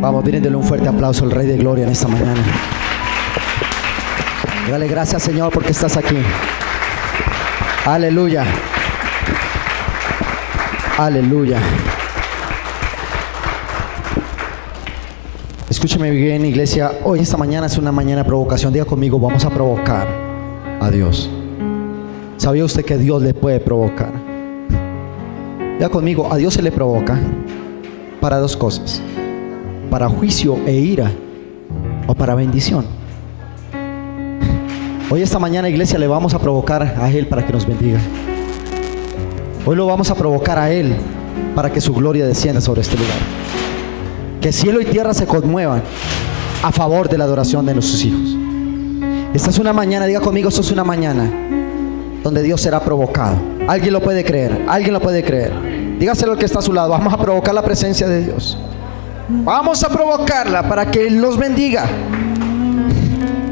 Vamos, bríndele un fuerte aplauso al Rey de Gloria en esta mañana. Dale gracias, Señor, porque estás aquí. Aleluya. Aleluya. Escúcheme bien, iglesia. Hoy, esta mañana es una mañana de provocación. Diga conmigo, vamos a provocar a Dios. ¿Sabía usted que Dios le puede provocar? Diga conmigo, a Dios se le provoca para dos cosas: para juicio e ira, o para bendición. Hoy, esta mañana, iglesia, le vamos a provocar a Él para que nos bendiga. Hoy lo vamos a provocar a Él para que su gloria descienda sobre este lugar. Que cielo y tierra se conmuevan a favor de la adoración de nuestros hijos. Esta es una mañana, diga conmigo, esto es una mañana donde Dios será provocado. ¿Alguien lo puede creer? ¿Alguien lo puede creer? Dígaselo al que está a su lado. Vamos a provocar la presencia de Dios. Vamos a provocarla para que Él los bendiga.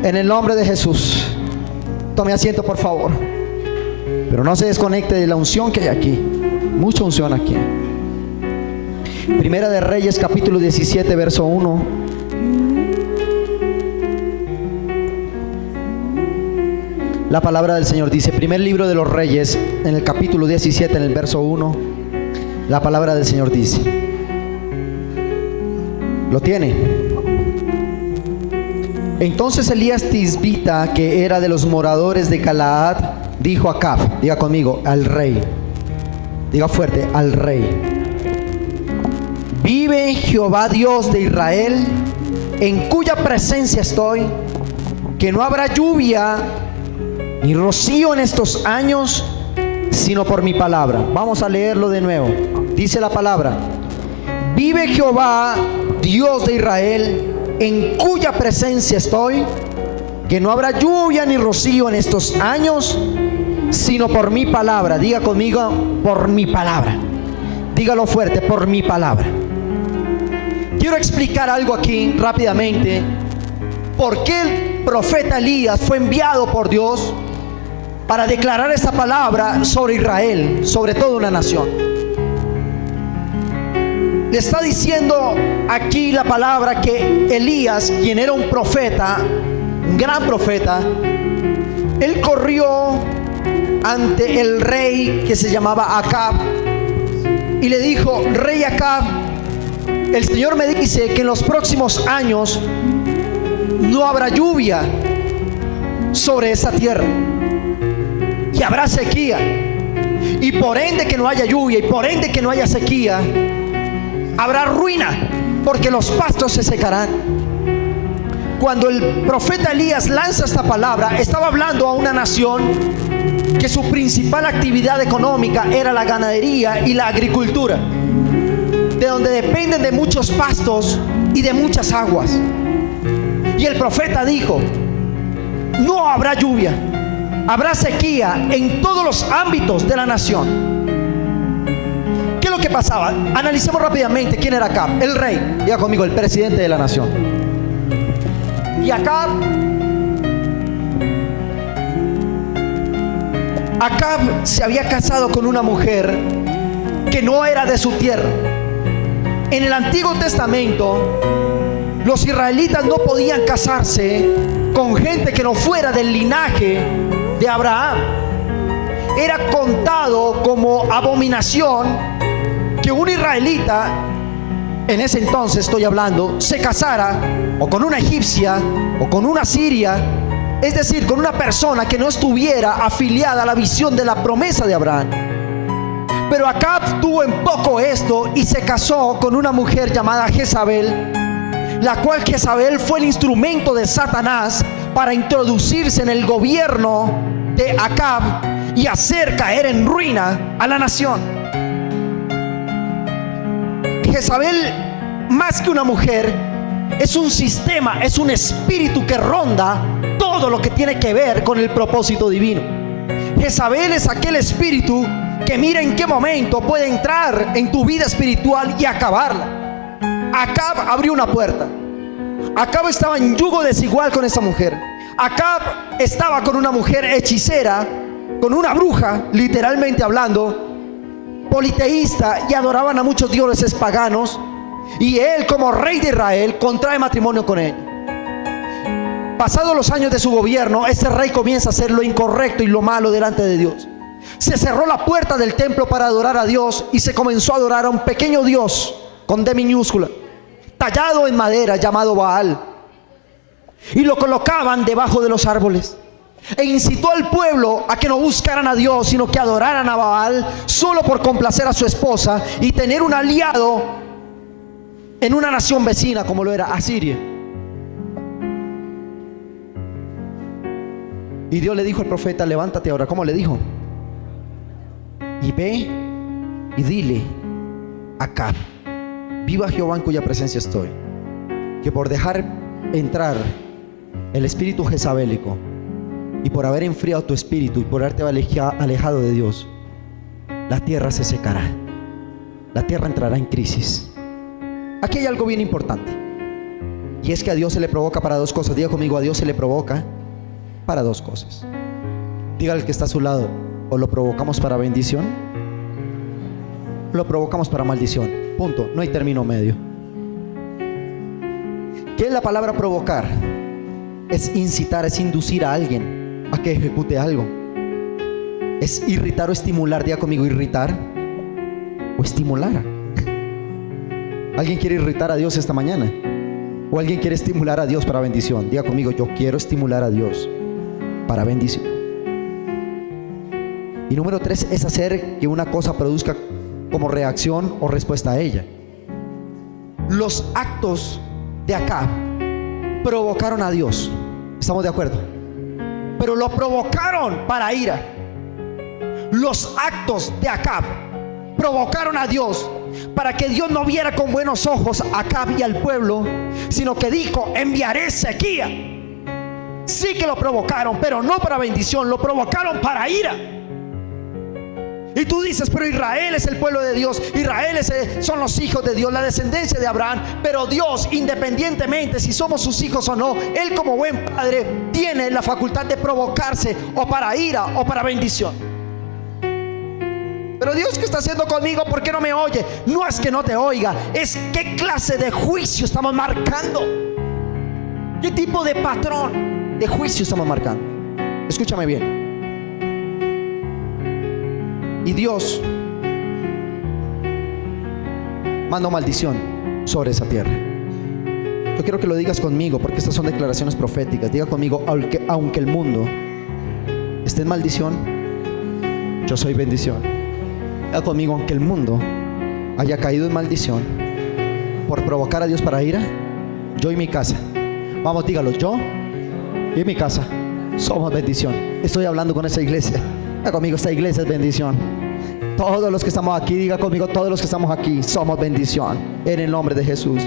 En el nombre de Jesús. Tome asiento, por favor. Pero no se desconecte de la unción que hay aquí. Mucha unción aquí. Primera de Reyes, capítulo 17, verso 1. La palabra del Señor dice, primer libro de los Reyes, en el capítulo 17, en el verso 1. La palabra del Señor dice. ¿Lo tiene? Entonces Elías Tisbita, que era de los moradores de Galaad, dijo a Acab, diga conmigo, al rey, diga fuerte, al rey: vive Jehová Dios de Israel, en cuya presencia estoy, que no habrá lluvia ni rocío en estos años, sino por mi palabra. Vamos a leerlo de nuevo. Dice la palabra: vive Jehová Dios de Israel, en cuya presencia estoy, que no habrá lluvia ni rocío en estos años, sino por mi palabra. Diga conmigo, por mi palabra. Dígalo fuerte, por mi palabra. Quiero explicar algo aquí rápidamente. ¿Por qué el profeta Elías fue enviado por Dios para declarar esta palabra sobre Israel, sobre toda una nación? Le está diciendo aquí la palabra que Elías, quien era un profeta, un gran profeta, él corrió ante el rey que se llamaba Acab y le dijo: rey Acab, el Señor me dice que en los próximos años no habrá lluvia sobre esta tierra y habrá sequía, y por ende que no haya lluvia y por ende que no haya sequía, habrá ruina, porque los pastos se secarán. Cuando el profeta Elías lanza esta palabra, estaba hablando a una nación que su principal actividad económica era la ganadería y la agricultura, de donde dependen de muchos pastos y de muchas aguas. Y el profeta dijo: no habrá lluvia, habrá sequía en todos los ámbitos de la nación. ¿Qué es lo que pasaba? Analicemos rápidamente quién era Acab, el rey. Diga conmigo, el presidente de la nación. Y Acab se había casado con una mujer que no era de su tierra. En el Antiguo Testamento, los israelitas no podían casarse con gente que no fuera del linaje de Abraham. Era contado como abominación que un israelita, en ese entonces estoy hablando, se casara o con una egipcia o con una siria, es decir, con una persona que no estuviera afiliada a la visión de la promesa de Abraham. Pero Acab tuvo en poco esto y se casó con una mujer llamada Jezabel, la cual Jezabel fue el instrumento de Satanás para introducirse en el gobierno de Acab y hacer caer en ruina a la nación. Jezabel, más que una mujer, es un sistema, es un espíritu que ronda todo lo que tiene que ver con el propósito divino. Jezabel es aquel espíritu que mira en qué momento puede entrar en tu vida espiritual y acabarla. Acab abrió una puerta. Acab estaba en yugo desigual con esa mujer. Acab estaba con una mujer hechicera, con una bruja, literalmente hablando, politeísta, y adoraban a muchos dioses paganos. y él, como rey de Israel, contrae matrimonio con ella. Pasados los años de su gobierno, este rey comienza a hacer lo incorrecto y lo malo delante de Dios. Se cerró la puerta del templo para adorar a Dios y se comenzó a adorar a un pequeño Dios con D minúscula, tallado en madera, llamado Baal, y lo colocaban debajo de los árboles. E incitó al pueblo a que no buscaran a Dios, sino que adoraran a Baal solo por complacer a su esposa y tener un aliado en una nación vecina como lo era Asiria. Y Dios le dijo al profeta: levántate ahora. ¿Cómo le dijo? Y ve y dile a Acab: viva Jehová en cuya presencia estoy, que por dejar entrar el espíritu jezabélico y por haber enfriado tu espíritu y por haberte alejado de Dios, la tierra se secará, la tierra entrará en crisis. Aquí hay algo bien importante, y es que a Dios se le provoca para dos cosas. Diga conmigo: a Dios se le provoca para dos cosas. Diga al que está a su lado: o lo provocamos para bendición, o lo provocamos para maldición. Punto, no hay término medio. ¿Qué es la palabra provocar? Es incitar, es inducir a alguien a que ejecute algo. Es irritar o estimular. Diga conmigo: irritar o estimular. ¿Alguien quiere irritar a Dios esta mañana? ¿O alguien quiere estimular a Dios para bendición? Diga conmigo: yo quiero estimular a Dios para bendición. Y número 3 es hacer que una cosa produzca como reacción o respuesta a ella. Los actos de Acab provocaron a Dios, ¿estamos de acuerdo? Pero lo provocaron para ira. Los actos de Acab provocaron a Dios para que Dios no viera con buenos ojos a Acab y al pueblo, sino que dijo: enviaré sequía. Sí que lo provocaron, pero no para bendición, lo provocaron para ira. Y tú dices: pero Israel es el pueblo de Dios, Israel son los hijos de Dios, la descendencia de Abraham. Pero Dios, independientemente si somos sus hijos o no, Él como buen padre tiene la facultad de provocarse o para ira o para bendición. Pero Dios, ¿qué está haciendo conmigo? ¿Por qué no me oye? No es que no te oiga, es qué clase de juicio estamos marcando, qué tipo de patrón de juicio estamos marcando. Escúchame bien. Y Dios mandó maldición sobre esa tierra. Yo quiero que lo digas conmigo, porque estas son declaraciones proféticas. Diga conmigo: aunque el mundo esté en maldición, yo soy bendición. Diga conmigo: aunque el mundo haya caído en maldición por provocar a Dios para ira, yo y mi casa, vamos, dígalo, yo y mi casa somos bendición. Estoy hablando con esa iglesia. Diga conmigo: esta iglesia es bendición. Todos los que estamos aquí, diga conmigo: todos los que estamos aquí somos bendición, en el nombre de Jesús.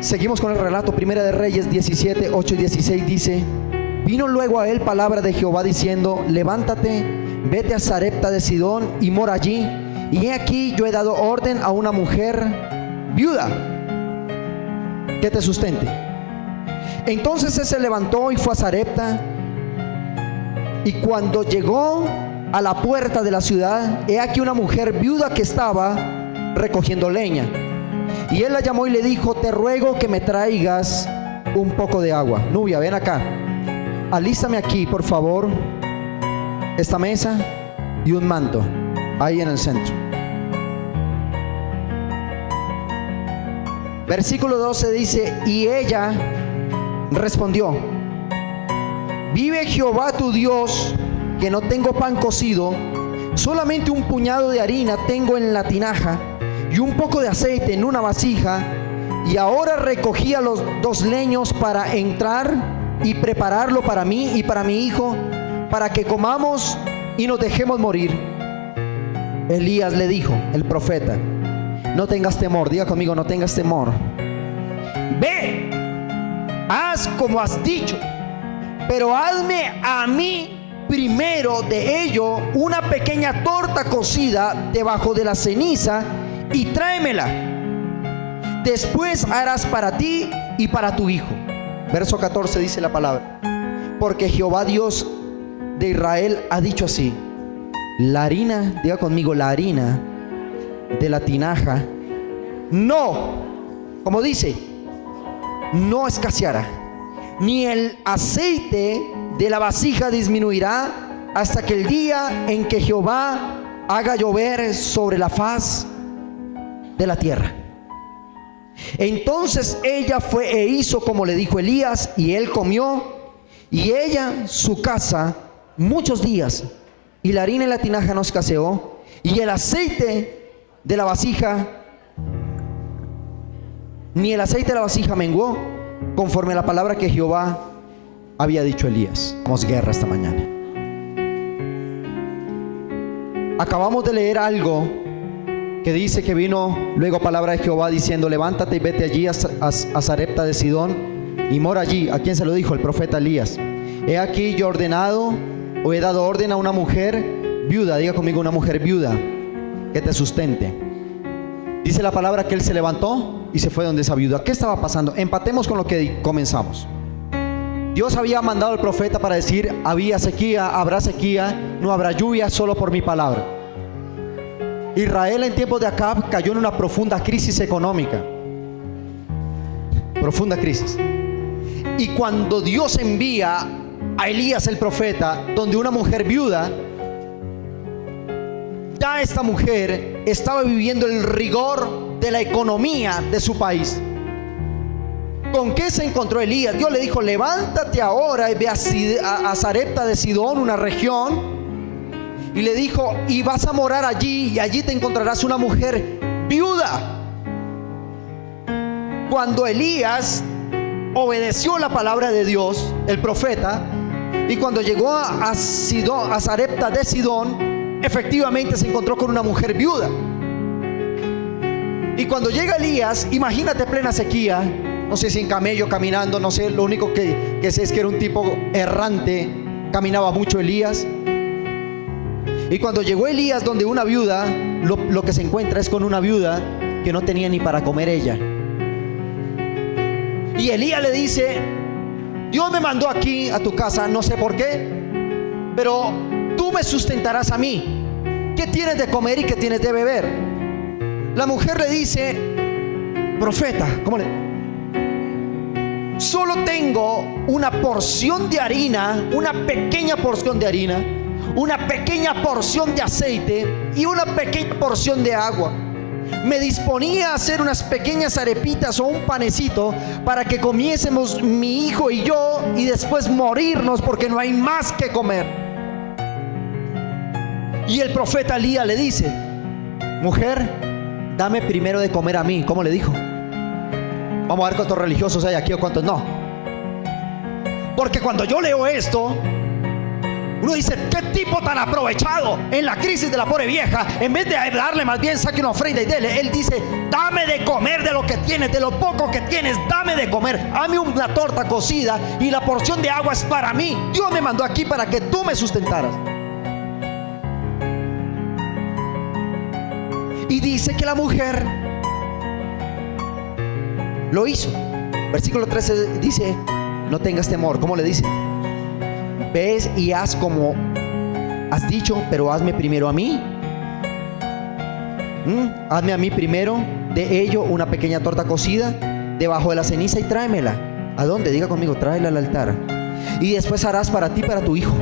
Seguimos con el relato. Primera de Reyes 17, 8 y 16 dice: vino luego a él palabra de Jehová diciendo: levántate, vete a Sarepta de Sidón y mora allí, y he aquí yo he dado orden a una mujer viuda que te sustente. Entonces él se levantó y fue a Sarepta, y cuando llegó a la puerta de la ciudad, he aquí una mujer viuda que estaba recogiendo leña. Y él la llamó y le dijo: te ruego que me traigas un poco de agua. Nubia, ven acá, alístame aquí por favor esta mesa y un manto ahí en el centro. Versículo 12 dice: y ella respondió: vive Jehová tu Dios, que no tengo pan cocido, solamente un puñado de harina tengo en la tinaja y un poco de aceite en una vasija, y ahora recogía los 2 leños para entrar y prepararlo para mí y para mi hijo, para que comamos y nos dejemos morir. Elías le dijo, el profeta: no tengas temor. Diga conmigo: no tengas temor. Ve, haz como has dicho, pero hazme a mí primero de ello una pequeña torta cocida debajo de la ceniza y tráemela. Después harás para ti y para tu hijo. Verso 14 dice la palabra: porque Jehová Dios de Israel ha dicho así: la harina, diga conmigo, la harina de la tinaja no, como dice, no escaseará, ni el aceite de la vasija disminuirá hasta que el día en que Jehová haga llover sobre la faz de la tierra. Entonces ella fue e hizo como le dijo Elías, y él comió, y ella su casa muchos días, y la harina en la tinaja no escaseó, y el aceite de la vasija, ni el aceite de la vasija menguó, conforme a la palabra que Jehová había dicho a Elías. Vamos guerra esta mañana. Acabamos de leer algo que dice que vino luego palabra de Jehová diciendo: levántate y vete allí a Sarepta de Sidón y mora allí. ¿A quién se lo dijo? El profeta Elías. He aquí yo he dado orden a una mujer viuda, diga conmigo, una mujer viuda, que te sustente. Dice la palabra que él se levantó y se fue donde esa viuda. ¿Qué estaba pasando? Empatemos con lo que comenzamos. Dios había mandado al profeta para decir: había sequía, habrá sequía, no habrá lluvia, solo por mi palabra. Israel en tiempos de Acab cayó en una profunda crisis económica. Profunda crisis. Y cuando Dios envía a Elías el profeta, donde una mujer viuda, ya esta mujer estaba viviendo el rigor de la economía de su país. ¿Con qué se encontró Elías? Dios le dijo: levántate ahora y ve a Sarepta de Sidón, una región. Y le dijo: y vas a morar allí, y allí te encontrarás una mujer viuda. Cuando Elías obedeció la palabra de Dios, el profeta, y cuando llegó a Sarepta de Sidón, efectivamente se encontró con una mujer viuda. Y cuando llega Elías, imagínate, plena sequía, no sé si en camello, caminando, no sé, lo único que sé es que era un tipo errante, caminaba mucho Elías. Y cuando llegó Elías donde una viuda, lo que se encuentra es con una viuda que no tenía ni para comer ella. Y Elías le dice: Dios me mandó aquí a tu casa, no sé por qué, pero tú me sustentarás a mí. ¿Qué tienes de comer y qué tienes de beber? La mujer le dice: profeta, ¿cómo le? Solo tengo una porción de harina, una pequeña porción de harina, una pequeña porción de aceite y una pequeña porción de agua. Me disponía a hacer unas pequeñas arepitas o un panecito para que comiésemos mi hijo y yo, y después morirnos porque no hay más que comer. Y el profeta Elías le dice: mujer, dame primero de comer a mí. ¿Cómo le dijo? Vamos a ver cuántos religiosos hay aquí o cuántos no. Porque cuando yo leo esto, uno dice: qué tipo tan aprovechado en la crisis de la pobre vieja. En vez de darle, más bien saque una ofrenda y dele. Él dice: dame de comer de lo que tienes, de lo poco que tienes, dame de comer. Dame una torta cocida y la porción de agua es para mí. Dios me mandó aquí para que tú me sustentaras. Y dice que la mujer lo hizo. Versículo 13 dice: no tengas temor. ¿Cómo le dice? Ves y haz como has dicho, pero hazme primero a mí. Hazme a mí primero de ello una pequeña torta cocida debajo de la ceniza y tráemela. ¿A dónde? Diga conmigo: tráela al altar. Y después harás para ti y para tu hijo.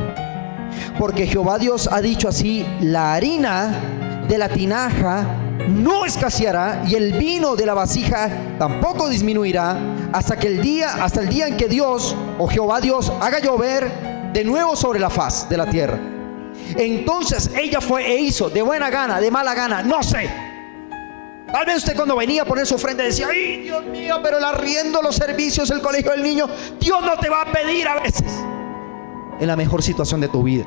Porque Jehová Dios ha dicho así: la harina de la tinaja no escaseará, y el vino de la vasija tampoco disminuirá hasta el día en que Dios, o Jehová Dios, haga llover de nuevo sobre la faz de la tierra. Entonces ella fue e hizo, de buena gana, de mala gana, no sé. Tal vez usted cuando venía a poner su ofrenda decía: ay, Dios mío, pero el arriendo, los servicios, el colegio del niño, Dios no te va a pedir a veces. En la mejor situación de tu vida,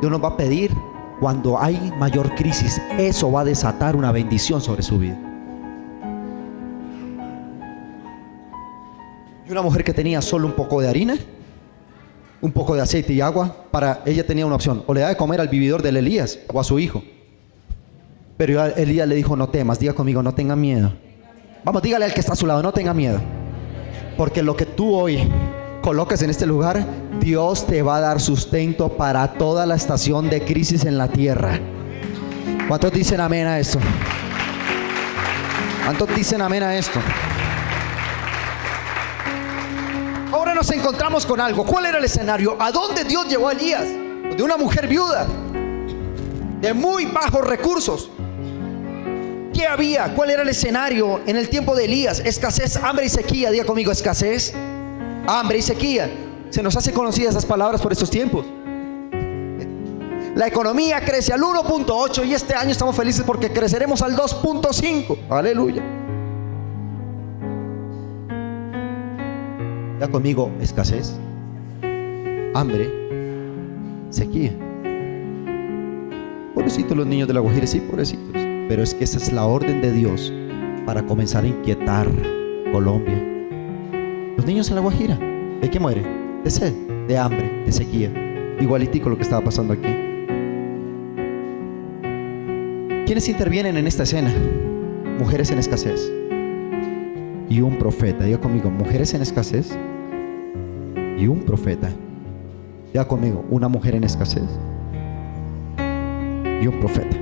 Dios nos va a pedir cuando hay mayor crisis. Eso va a desatar una bendición sobre su vida. Y una mujer que tenía solo un poco de harina, un poco de aceite y agua, para ella tenía una opción: o le da de comer al vividor del Elías o a su hijo. Pero Elías le dijo: no temas. Diga conmigo: no tenga miedo. Vamos, dígale al que está a su lado: no tenga miedo. Porque lo que tú hoy coloques en este lugar, Dios te va a dar sustento para toda la estación de crisis en la tierra. ¿Cuántos dicen amén a esto? ¿Cuántos dicen amén a esto? Ahora nos encontramos con algo. ¿Cuál era el escenario? ¿A dónde Dios llevó a Elías? De una mujer viuda, de muy bajos recursos. ¿Qué había? ¿Cuál era el escenario en el tiempo de Elías? Escasez, hambre y sequía. Diga conmigo, escasez, hambre y sequía. Se nos hace conocidas esas palabras por estos tiempos. La economía crece al 1.8 y este año estamos felices porque creceremos al 2.5. Aleluya. Ya conmigo, escasez, hambre, sequía. Pobrecitos los niños de La Guajira, sí, pobrecitos. Pero es que esa es la orden de Dios para comenzar a inquietar Colombia. Los niños en La Guajira, ¿de qué mueren? De sed, de hambre, de sequía. Igualitico lo que estaba pasando aquí. ¿Quiénes intervienen en esta escena? Mujeres en escasez y un profeta. Diga conmigo, mujeres en escasez y un profeta. Diga conmigo, una mujer en escasez y un profeta.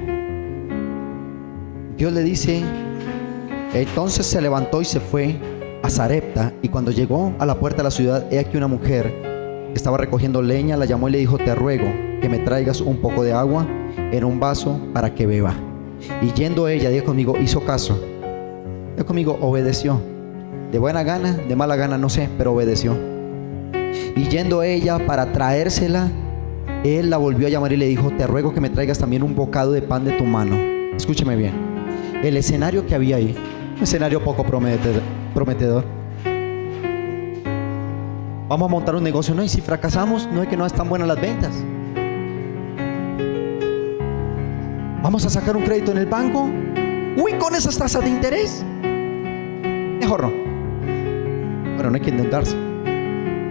Dios le dice, entonces se levantó y se fue a Sarepta, y cuando llegó a la puerta de la ciudad, he aquí una mujer que estaba recogiendo leña, la llamó y le dijo, te ruego que me traigas un poco de agua en un vaso para que beba. Y yendo ella, diga conmigo, hizo caso. Diga conmigo, obedeció. De buena gana, de mala gana, no sé, pero obedeció. Y yendo ella para traérsela, él la volvió a llamar y le dijo, te ruego que me traigas también un bocado de pan de tu mano. Escúcheme bien. El escenario que había ahí, un escenario poco prometedor. Vamos a montar un negocio, no, y si fracasamos, no es que no están buenas las ventas. Vamos a sacar un crédito en el banco. Uy, con esas tasas de interés. Mejor no. Bueno, no hay que endeudarse.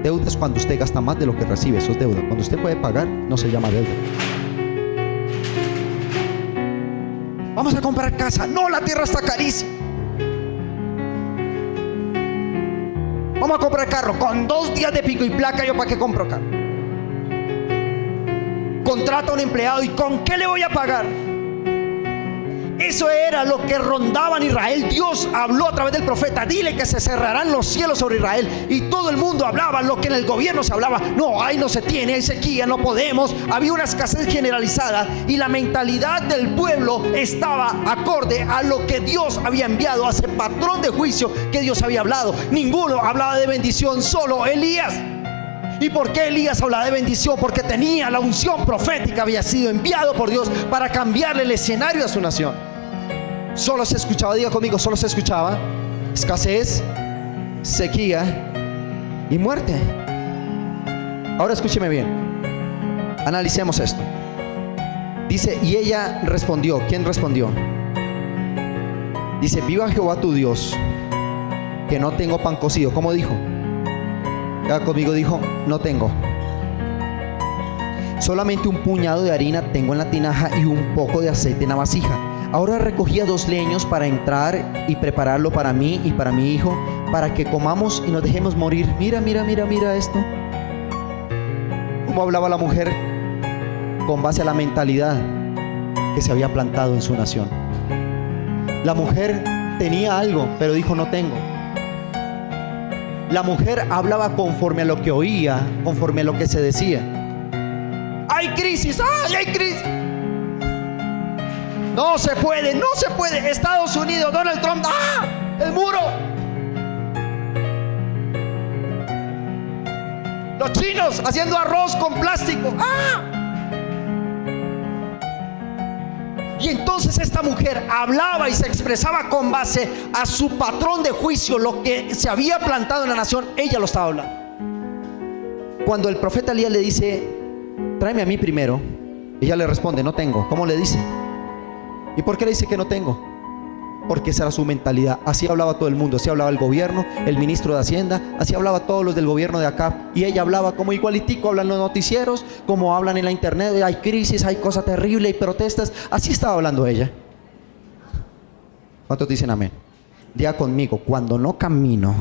Deuda es cuando usted gasta más de lo que recibe, eso es deuda. Cuando usted puede pagar, no se llama deuda. Vamos a comprar casa. No, la tierra está carísima. Vamos a comprar carro. Con 2 días de pico y placa, ¿yo para qué compro carro? Contrata a un empleado. ¿Y con qué le voy a pagar? Eso era lo que rondaba en Israel. Dios habló a través del profeta. Dile que se cerrarán los cielos sobre Israel. Y todo el mundo hablaba lo que en el gobierno se hablaba. No, ahí no se tiene, hay sequía, no podemos. Había una escasez generalizada. Y la mentalidad del pueblo estaba acorde a lo que Dios había enviado, a ese patrón de juicio que Dios había hablado. Ninguno hablaba de bendición, solo Elías. ¿Y por qué Elías hablaba de bendición? Porque tenía la unción profética, había sido enviado por Dios para cambiarle el escenario a su nación. Solo se escuchaba, diga conmigo, solo se escuchaba escasez, sequía y muerte. Ahora escúcheme bien, analicemos esto. Dice, y ella respondió. ¿Quién respondió? Dice, viva Jehová tu Dios, que no tengo pan cocido. ¿Cómo dijo? Acá conmigo dijo, no tengo. Solamente un puñado de harina tengo en la tinaja y un poco de aceite en la vasija. Ahora recogía 2 leños para entrar y prepararlo para mí y para mi hijo, para que comamos y nos dejemos morir. Mira, mira, mira, mira esto. ¿Cómo hablaba la mujer? Con base a la mentalidad que se había plantado en su nación. La mujer tenía algo, pero dijo, no tengo. La mujer hablaba conforme a lo que oía, conforme a lo que se decía. Hay crisis, ¡ay, hay crisis! No se puede, no se puede. Estados Unidos, Donald Trump, ¡ah! El muro. Los chinos haciendo arroz con plástico, ¡ah! Y entonces esta mujer hablaba y se expresaba con base a su patrón de juicio, lo que se había plantado en la nación. Ella lo estaba hablando. Cuando el profeta Elías le dice, tráeme a mí primero, ella le responde, no tengo. ¿Cómo le dice? ¿Y por qué le dice que no tengo? Porque esa era su mentalidad. Así hablaba todo el mundo, así hablaba el gobierno, el ministro de Hacienda, así hablaba todos los del gobierno de acá. Y ella hablaba como igualitico hablan los noticieros, como hablan en la internet, hay crisis, hay cosas terribles, hay protestas. Así estaba hablando ella. ¿Cuántos dicen amén? Diga conmigo, cuando no camino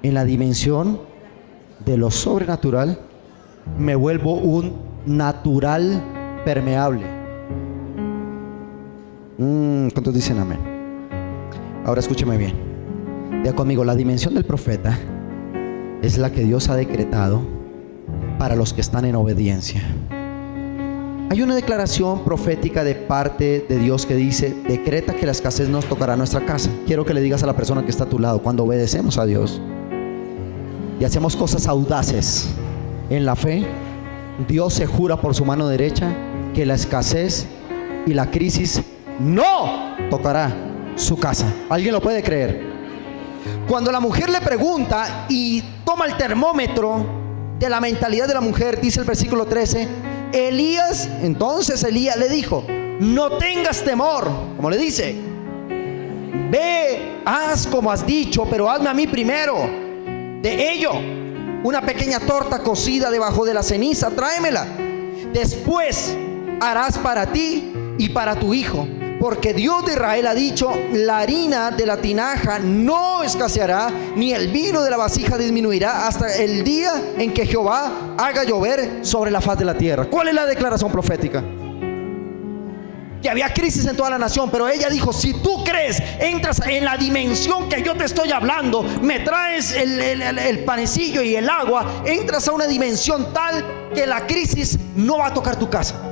en la dimensión de lo sobrenatural, me vuelvo un natural permeable. ¿Cuántos dicen amén? Ahora escúcheme bien. Diga conmigo, la dimensión del profeta es la que Dios ha decretado para los que están en obediencia. Hay una declaración profética de parte de Dios que dice: decreta que la escasez nos tocará nuestra casa. Quiero que le digas a la persona que está a tu lado, cuando obedecemos a Dios y hacemos cosas audaces en la fe, Dios se jura por su mano derecha que la escasez y la crisis no tocará su casa. ¿Alguien lo puede creer? Cuando la mujer le pregunta y toma el termómetro de la mentalidad de la mujer, dice el versículo 13, entonces Elías le dijo: no tengas temor, como le dice, ve, haz como has dicho, pero hazme a mí primero de ello una pequeña torta cocida debajo de la ceniza, tráemela. Después harás para ti y para tu hijo, porque Dios de Israel ha dicho: la harina de la tinaja no escaseará, ni el vino de la vasija disminuirá hasta el día en que Jehová haga llover sobre la faz de la tierra. ¿Cuál es la declaración profética? Que había crisis en toda la nación, pero ella dijo: si tú crees, entras en la dimensión que yo te estoy hablando, me traes el panecillo y el agua, entras a una dimensión tal que la crisis no va a tocar tu casa.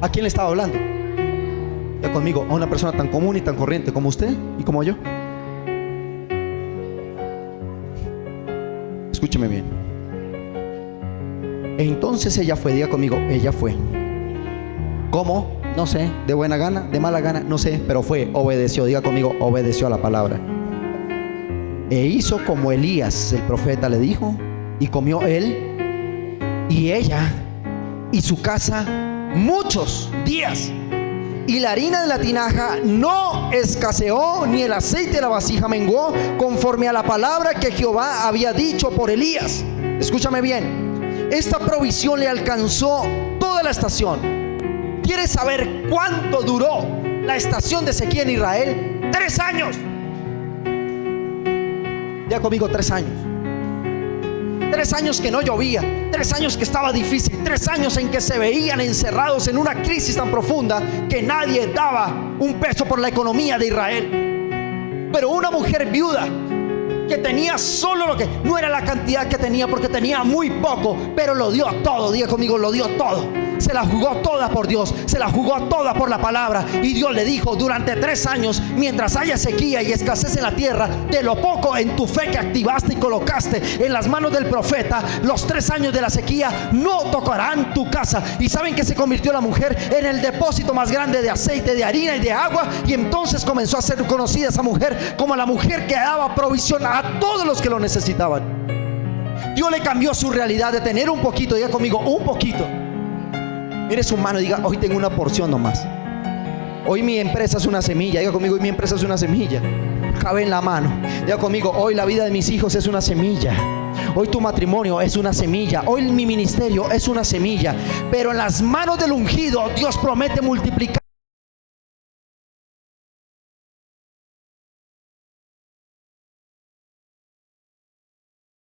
¿A quién le estaba hablando? Ya conmigo, a una persona tan común y tan corriente como usted y como yo. Escúcheme bien. Entonces ella fue, diga conmigo, ella fue. ¿Cómo? No sé, de buena gana, de mala gana, no sé, pero fue, obedeció, diga conmigo, obedeció a la palabra. E hizo como Elías el profeta le dijo, y comió él y ella y su casa muchos días, y la harina de la tinaja no escaseó, ni el aceite de la vasija menguó, conforme a la palabra que Jehová había dicho por Elías. Escúchame bien, esta provisión le alcanzó toda la estación. ¿Quieres saber cuánto duró la estación de sequía en Israel? 3 años. Ya conmigo, 3 años. 3 años que no llovía, 3 años que estaba difícil, 3 años en que se veían encerrados en una crisis tan profunda que nadie daba un peso por la economía de Israel. Pero una mujer viuda que tenía solo lo que, no era la cantidad que tenía, porque tenía muy poco, pero lo dio todo. Diga conmigo, lo dio todo. Se la jugó toda por Dios, se la jugó toda por la palabra. Y Dios le dijo: durante 3 años, mientras haya sequía y escasez en la tierra, de lo poco en tu fe que activaste y colocaste en las manos del profeta, los 3 años de la sequía no tocarán tu casa. Y saben que se convirtió la mujer en el depósito más grande de aceite, de harina y de agua. Y entonces comenzó a ser conocida esa mujer como la mujer que daba provisión a todos los que lo necesitaban. Dios le cambió su realidad de tener un poquito. Diga conmigo, un poquito. Mire su mano y diga: hoy tengo una porción nomás. Hoy mi empresa es una semilla. Diga conmigo: hoy mi empresa es una semilla. Cabe en la mano. Diga conmigo: hoy la vida de mis hijos es una semilla. Hoy tu matrimonio es una semilla. Hoy mi ministerio es una semilla. Pero en las manos del ungido Dios promete multiplicar